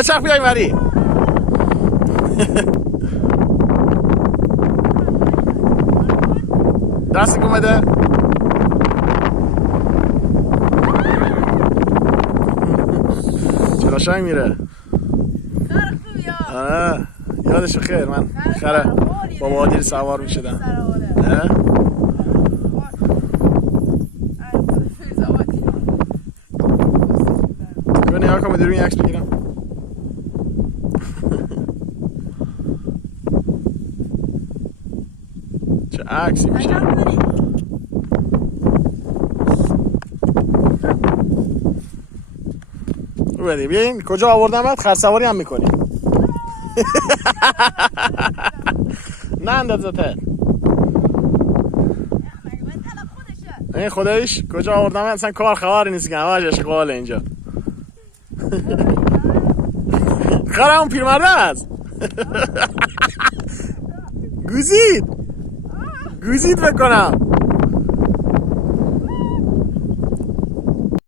بچرخ بیای وری. دست کن بده. چرا شنگ میره؟ آره یادش خیر. من خره با وادیر سوار میشدم. تو نیا کن بدون عکس بگیرم. چه عکسی میشه؟ بدی بیاین کجا آوردمت؟ خرسواری هم میکنی؟ نه اندازته این خودش کجا آوردمت؟ اصلا کار خبری نیست که همش اشغاله اینجا. خره اون پیرمرده است. گوزید بکنم.